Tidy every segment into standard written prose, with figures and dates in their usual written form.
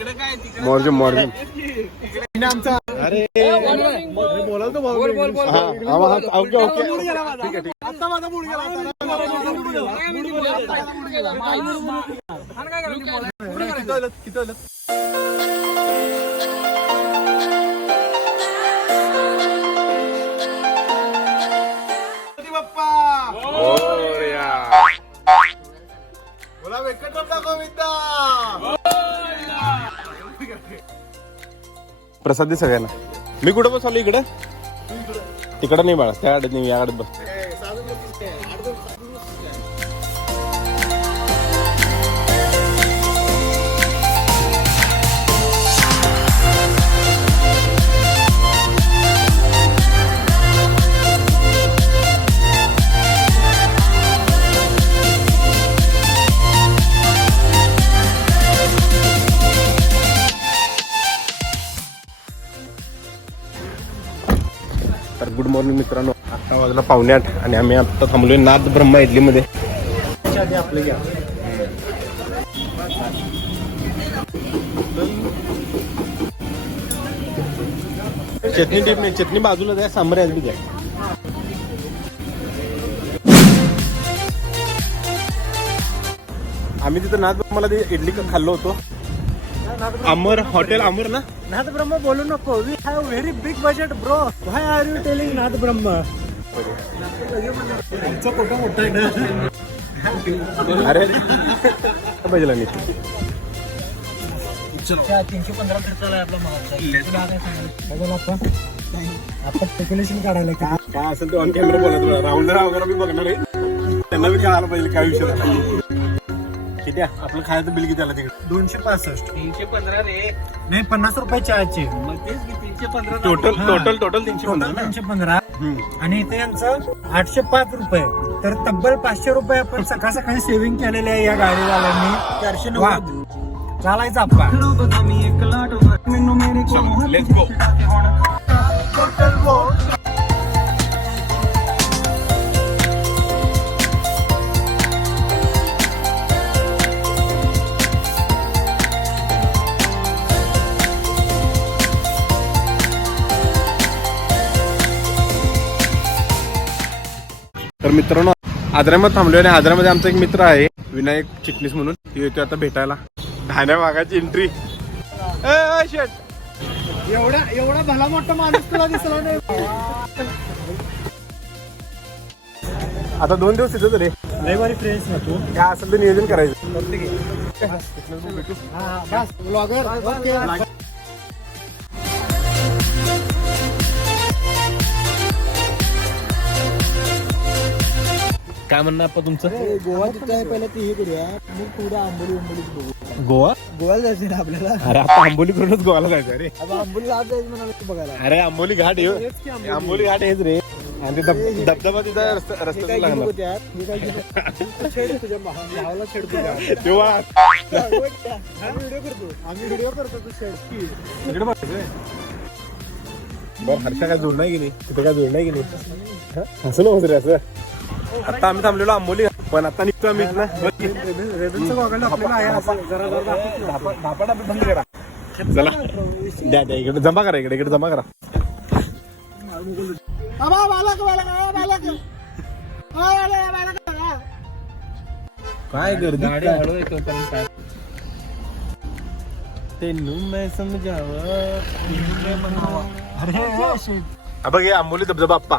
मॉर्जिन मॉर्जिन अरे बोला तो ओके ओके ठीक आहे बोला वेंकटरमण गोविंदा. प्रसाद दे सगळ्यांना. मी कुठं बसवलो इकडे तिकडं नाही बाळा त्या गाडीत नाही या गाडीत बस. तर गुड मॉर्निंग मित्रांनो. 8 वाजला 7:45 आणि आम्ही आता थांबलोय नाद ब्रह्मा इडलीमध्ये. आपले घ्या चटणी टीप नाही चटणी बाजूला द्या सांबार आज बी द्या. आम्ही तिथं नाद ब्रह्माला ते इडली खाल्लो होतो. अमर हॉटेल अमर ना. नाथ ब्रह्म बोलू नको. We have very big budget bro. Why are you telling Nath Brahma. आमचा फोटो मोठा आहे ना. अरे बजला नाही 315 खर्च आलाय आपला. आपण स्पेक्युलेशन काढायला काय असेल ते ऑन कॅमेरा बोलत राहुल वगैरे मी बघणार आहे. त्यांना बी कळायला पाहिजे काय विषय झाला. किती आपलं खायचं बिल किती आलं तिकडे. 265. 315 रे. नाही 50 रुपये चहाचे. मग तेच की 315 टोटल 315. 315 आणि इथे यांचं 805 रुपये. तर तब्बल 500 रुपये आपण सकाळ सकाळी सेव्हिंग केलेले आहे या गाडीवाल्यांनी. 490 चालायचं आप्पा. Let's go. तर मित्रांनो आजऱ्यामध्ये थांबलोय आणि आजऱ्यामध्ये आमचा एक मित्र आहे विनायक चिटणीस म्हणून. ती येतो आता भेटायला. धाण्या वाघाची एंट्री. एवढा भला मोठा माणूस तुला दिसला नाही. आता 2 दिवस तिथंच रे. रविवारी फ्रेंड्स ना तू काय असेल ते नियोजन करायचं. ब्लॉगर. काय म्हणणं आपण तुमचं. गोवा तिथं आहे पहिला ते हे करूया. मग पुढे आंबोली बघू. गोवा. गोव्याला जायचं ना आपल्याला. अरे आता आंबोली करूनच गोवाला जायचं रे. आंबोली आज जायचं म्हणाले बघायला. अरे आंबोली घाट हे आंबोली घाट हेच रे. आणि ते धबधबा तिथं रस्त्याला लागणार तुझ्या भावाला छेड तुझ्या. तेव्हा आम्ही व्हिडिओ करतो तू छेड. इकडे बरं हर्षा काय जोडणार की नाही तिथे काय जोडणार की नाही. असं नव्हतं रे असं. आता आम्ही थांबलेलो आंबोली पण आता निघतो आम्ही धापा बंद करा. चला द्या इकडे जमा करा. इकडे जमा करा. काय गर्दी बघ हे आंबोली धबधबा आप्पा.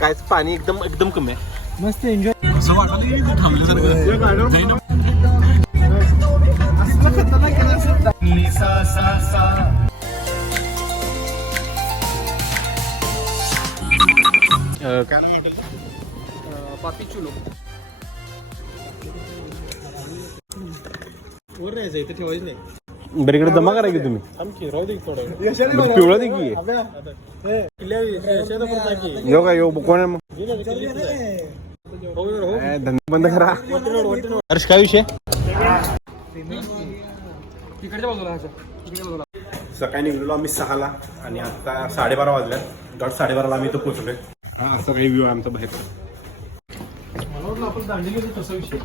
काय पाणी एकदम एकदम कमी आहे. मस्त एन्जॉय. काय नाव हॉटेल. पापी चुलो. वर राहायचं इथे ठेवायचं नाही. बरं इकडे जमा करा की तुम्ही. राहू दे थोडं. पिवळा दे की यो काय यो कोण आहे मग. धंदा बंद करा. हर्ष काय विषय. सकाळी निघलेलो आम्ही 6ला आणि आता 12:30 वाजल्या. 12:30 आम्ही इथं पोहोचलोय. हा असा काही व्ह्यू आहे आमचा बाहेर. मला वाटलं आपण दांडी तसा विषय.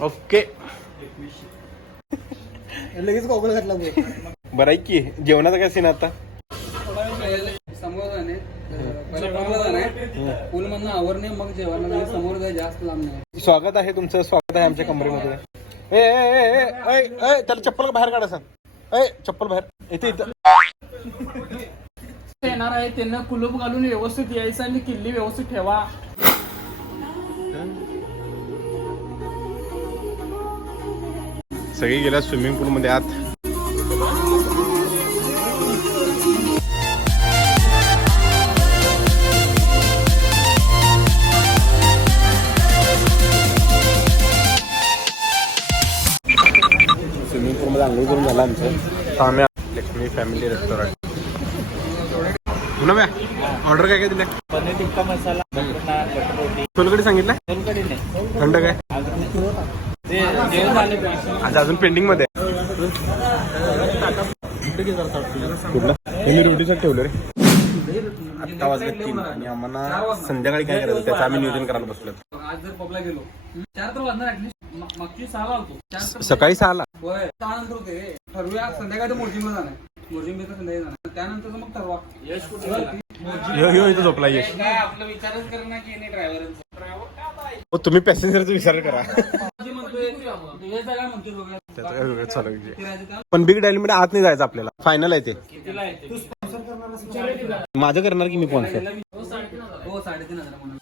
ओके लगेच गॉगल घातला बरं आहे की जेवणाचा काय सीन आता समोर जाणे पहिला जाणे पूल मधनं आवरणे मग जेवायला समोर जाय जास्त लांब नाही. स्वागत आहे तुमचं स्वागत आहे आमच्या कमरेमध्ये त्याला चप्पल बाहेर काढा सांग चप्पल बाहेर इथे येणार आहे त्यांना कुलूप घालून व्यवस्थित यायचं आणि किल्ली व्यवस्थित ठेवा. सगळे गेल्या स्विमिंग पूल मध्ये आत स्विमिंग पूल मध्ये आंघोळ करून झाला आमचं Samya Lakshmi family restaurant. Order काय काय दिलं पनीर टिक्का मसाला सोलकडी सांगितलं थंड काय आज अजून पेंडिंग मध्ये कुठलं मी रोटीसाठी ठेवलं रे. आत्ता वाजले 3 आणि आम्हाला संध्याकाळी काय करायचं त्याचं आम्ही नियोजन करायला बसलो. आज जर पबला गेलो 4 तर वाजणार ऍटलीस्ट मागची 6 ला होतो सकाळी 6ला होय 6 नंतर होते ठरवूया संध्याकाळी मोर्जिंगला जाणार मोर्जिंग संध्याकाळी जाणार त्यानंतर मग ठरवा. यश कुठे इथं झोपला यश काय आपलं विचारच कर ना की ड्रायव्हरांचा तुम्ही पॅसेंजरचा विचार करा. पण बिग डायली मध्ये आत नाही जायचं आपल्याला फायनल आहे ते माझं करणार की मी स्पॉन्सर हो 3,500 म्हणून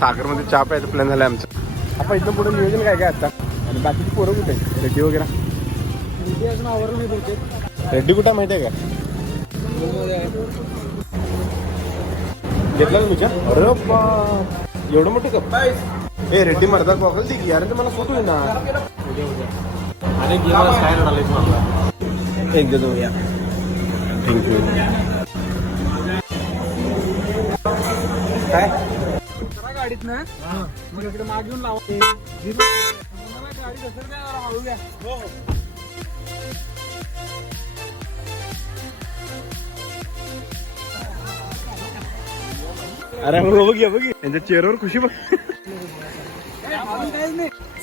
सागर मध्ये चहा प्यायचं प्लॅन झालाय आमचं. आपण इथं पुढे नियोजन काय काय आता आणि बाकीची पोरं कुठे रेड्डी वगैरे अजून आवरून मी बोलते रेड्डी कुठे माहिती आहे का घेतला ना तुझ्या अरे बा एवढं मोठं कप ए रेड्डी मर्दा बघल ती यार मला फोटो आहे ना एक दे दो या थँक्यू काय गाडीत ना मग इकडे माग घेऊन लावा गाडी कसं काय हळू द्या. अरे बघ त्यांच्या चेहऱ्यावर खुशी बघ.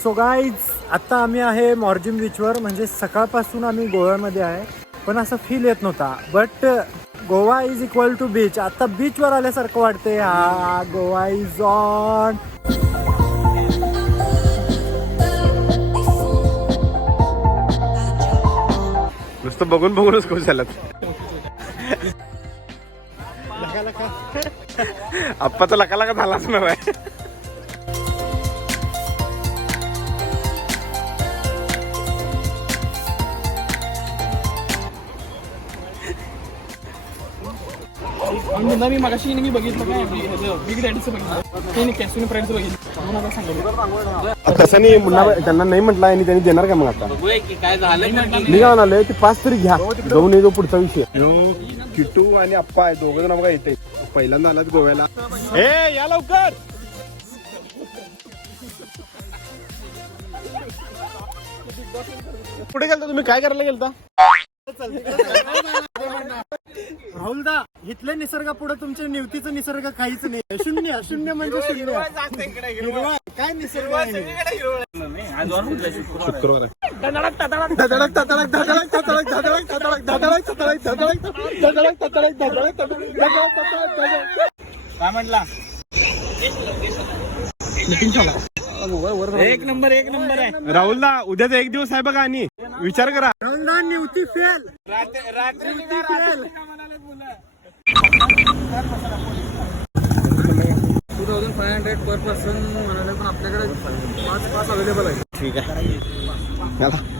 सो गाईज आता आम्ही आहे मॉर्जिम बीचवर म्हणजे सकाळपासून आम्ही गोव्यामध्ये आहे पण असं फील येत नव्हता but Goa is equal to beach. आता बीचवर आल्यासारखं वाटते. हा गोवा इज ऑन. नुसतं बघूनच खुश झालं. आप्पा तर लका झालाच नव्हे. मी मगाशी मी बघितलं काय बिग डॅडीचं बघितलं कॅसिनो प्राईस बघितलं तसं नाही मुन्ना त्यांना नाही म्हटलं आणि त्यांनी देणार का मग आता काय झालं मी काय म्हणाले ते 5 तरी घ्या जाऊन येतो पुढचा विषय. किटू आणि आप्पा आहे दोघं जण बघा येते पहिल्यांदा आलात गोव्याला. ए या लवकर कुठे गेलता तुम्ही काय करायला गेलता राहुलदा इथल्या निसर्गापुढे तुमच्या निवतीचा निसर्ग काहीच नाही. शून्य शून्य म्हणजे शून्य. हिरवा काय निसर्ग आहे. शुक्रवार काय म्हटला एक नंबर आहे राहुलदा उद्याचा एक दिवस आहे बघा आणि विचार करा. राहुलदा निवती फेल रात्री फेल 2,500 पर पर्सन म्हणाले पण आपल्याकडे 5 अवेलेबल आहे. ठीक आहे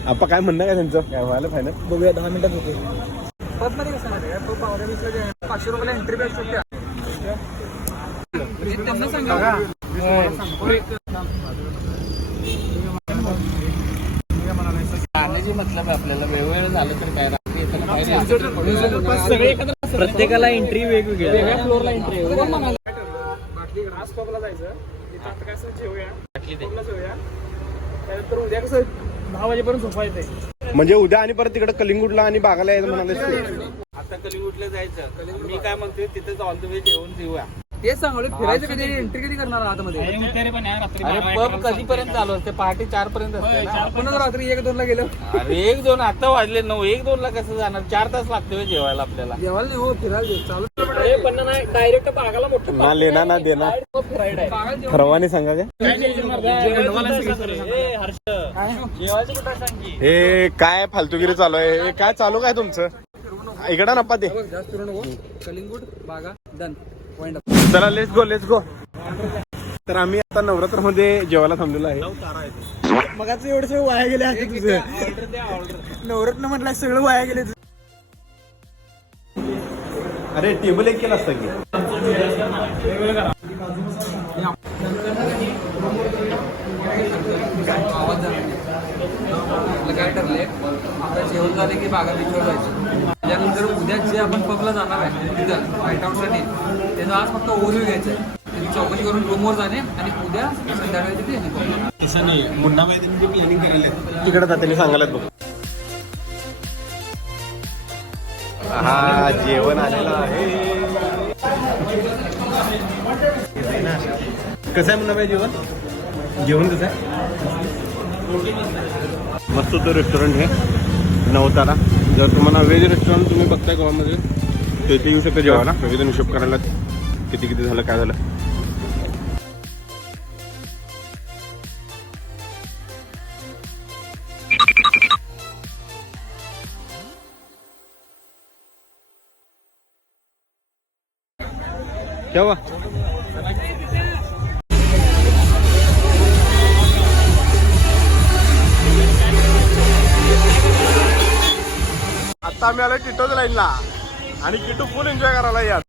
आपण काय म्हणणं काय त्यांचं काय व्हायला फायनल बघूया 10 मिनिटात होते. पर्समध्ये कसं आहे तो 500 रुपयाला एंट्री बॅग सुट्ट्या त्यांना सांगा मतलब आपल्याला वेगवेगळं झालं तर काय प्रत्येकाला एंट्री वेगवेगळी वेगळ्या फ्लोअरला एंट्री त्यानंतर उद्या कसं 10 वाजेपर्यंत झोपा येते. म्हणजे उद्या आणि परत तिकडे कलिंगूटला आणि बागाला यायचं म्हणाले. आता कलिंगूटला जायचं मी काय म्हणते तिथेच ऑल द वे जेवून देऊया तेच सांगू फिरायचं कधी एंट्री कधी करणार आतमध्ये अरे पब कधीपर्यंत चालू असते पहाटे 4 पर्यंत असते ना. आपण रात्री 1-2 ला गेलो अरे 1-2 आता वाजले 9 1-2 ला कसं जाणार 4 तास लागते जेवायला आपल्याला. जेवायला नाही हो फिरायला चालू डायरेक्ट बागाला मोठं ना लेना ना देना खरवाने सांगा काय जेवायचं कुठं सांग की. हे काय फालतूगिरी चालू आहे हे काय चालू काय तुमचं इकडं नपा ते जास्त फिरू नको कलिंगूट बागा डन पॉइंट चला लेट्स गो तर आम्ही आता नवरात्र मध्ये जेवायला थांबलेलो आहे. मगाच एवढं सगळं वाया गेले आहे तुझं नवरत्न म्हटलं सगळं वाया गेले. अरे टेबल एक केला असता की आवाज झाला आपलं काय ठरलंय आता जेवण झाले की बागा बीचवर जायचं. त्याच्यानंतर उद्या जे आपण पबला जाणार आहे तिथं नाईट आउटसाठी त्याचा आज फक्त ओव्हरव्ह्यू घ्यायचा आहे. त्याची चौकशी करून रूमवर जाणे आणि उद्या संध्याकाळी तिथे तिकडे जाते सांगायला बघ. हा जेवण आलेलं आहे. कसं आहे म्हणा जेवण कसं आहे मस्त होतं रेस्टॉरंट हे नवतारा. जर तुम्हाला व्हेज रेस्टॉरंट तुम्ही बघताय गोव्यामध्ये तर इथे येऊ शकता जेवायला. सगळेजण हिशोब करायला किती झालं काय झालं. केव्हा आता आम्ही आलो किटोच लाईनला आणि किटू फुल एन्जॉय करायला यात.